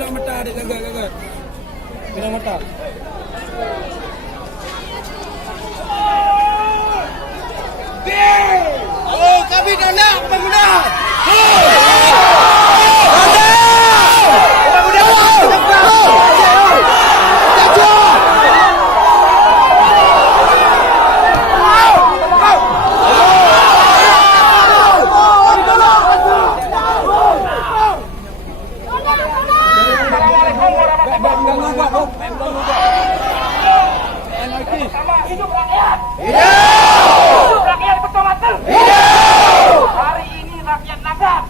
nak mata adik gagal. Kena mata. Oh, kami dah nak pemuda. Hidup rakyat! Hidup rakyat betul mata! Hari ini rakyat Naga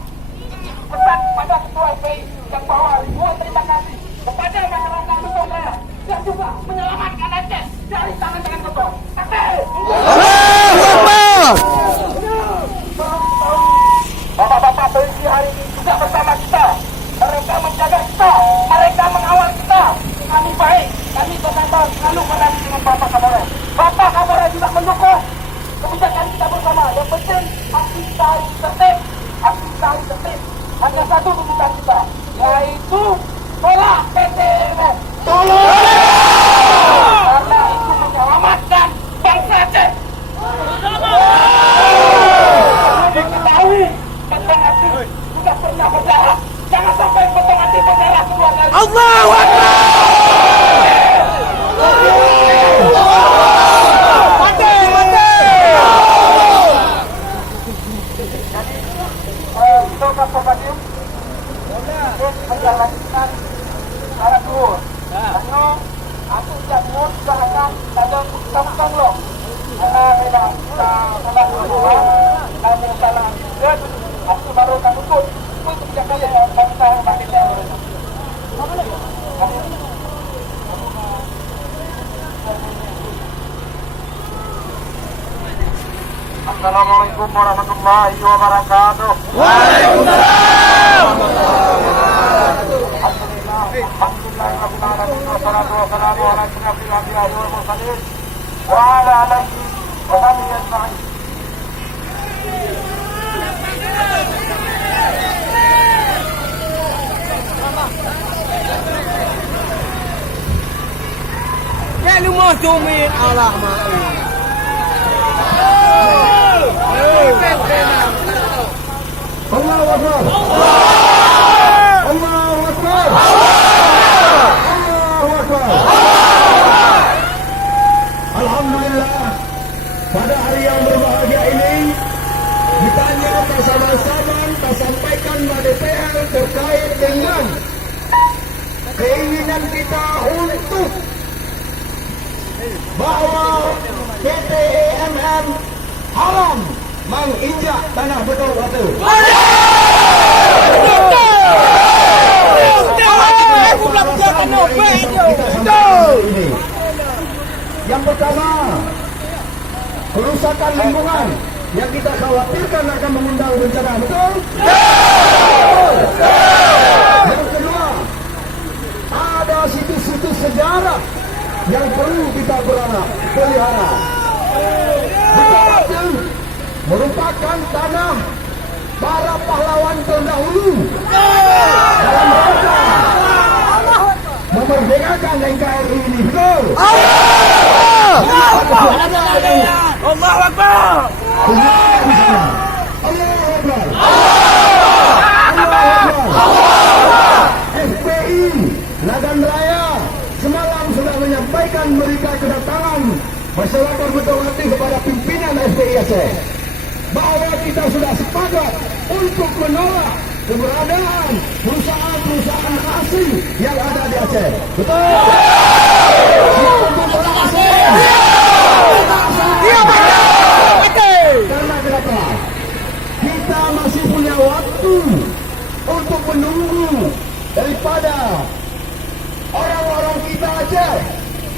pesan kepada Ketua FPI yang bahawa ribuan terima kasih kepada masyarakat betul saya yang juga menyelamatkan Aceh dari tangan-tangan kotor. Bapak-bapak polisi hari ini juga bersama kita. Mereka menjaga kita, mereka mengawal kita. Kami baik, kami bersama selalu menanti dengan Bapak Kapolres. Bapak Kapolres juga mendukung kebijakan kita bersama. Yang penting aksi kita harus tertib, aksi kita harus tertib. Hanya satu tuntutan kita, yaitu tolak PTMS. Tolak! Karena itu menyelamatkan bangsa Aceh. Diketahui Petong Ati sudah pernah berdarah. Jangan sampai Petong Ati berdarah kedua kali. Allahu Akbar. Menjalankan cara dulu. Karena aku tidak mau usahakan kadang utang loh. Karena memang kita salah dua, kamu salah tiga, aku baru akan ikut. Itu kebijakan yang bangsa paketnya. Assalamualaikum warahmatullahi wabarakatuh. Waalaikumsalam. Alhamdulillahirrahmanirrahim. Wassalatu wassalamu ala asyrafil anbiya'i wal mursalin wa ala alihi wa sahbihi ajma'in. Ya lumah tumin Allah maaf. Allahu Akbar. Allahu Akbar. Allahu Akbar. Alhamdulillah, pada hari yang berbahagia ini ditanya bersama-sama sampaikan kepada DPR terkait dengan keinginan kita untuk bahawa PT EMM haram menginjak tanah betul batu. Yang pertama, kerusakan lingkungan yang kita khawatirkan akan mengundang bencana, betul? Yang kedua, ada situs-situs sejarah yang perlu kita pelihara. Betul, merupakan tanah para pahlawan terdahulu dalam rangka memerdekakan NKRI ini, betul? Allahu Akbar. FPI Nagan Raya semalam sudah menyampaikan mereka kedatangan masyarakat betul hati kepada pimpinan FPI Aceh bahawa kita sudah sepakat untuk menolak keberadaan perusahaan-perusahaan asing yang ada di Aceh. Betul? Karena kenapa? Kita masih punya waktu untuk menunggu daripada orang-orang kita Aceh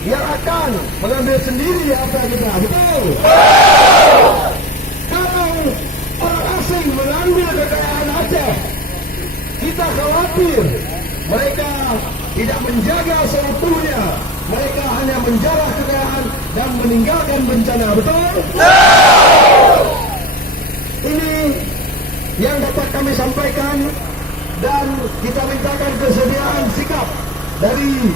yang akan mengambil sendiri apa kita. Betul? Kalau orang asing mengambil kekayaan Aceh, kita khawatir mereka tidak menjaga seutuhnya. Mereka hanya menjarah kekayaan dan meninggalkan bencana. Betul? Ini yang dapat kami sampaikan dan kita mintakan kesediaan sikap dari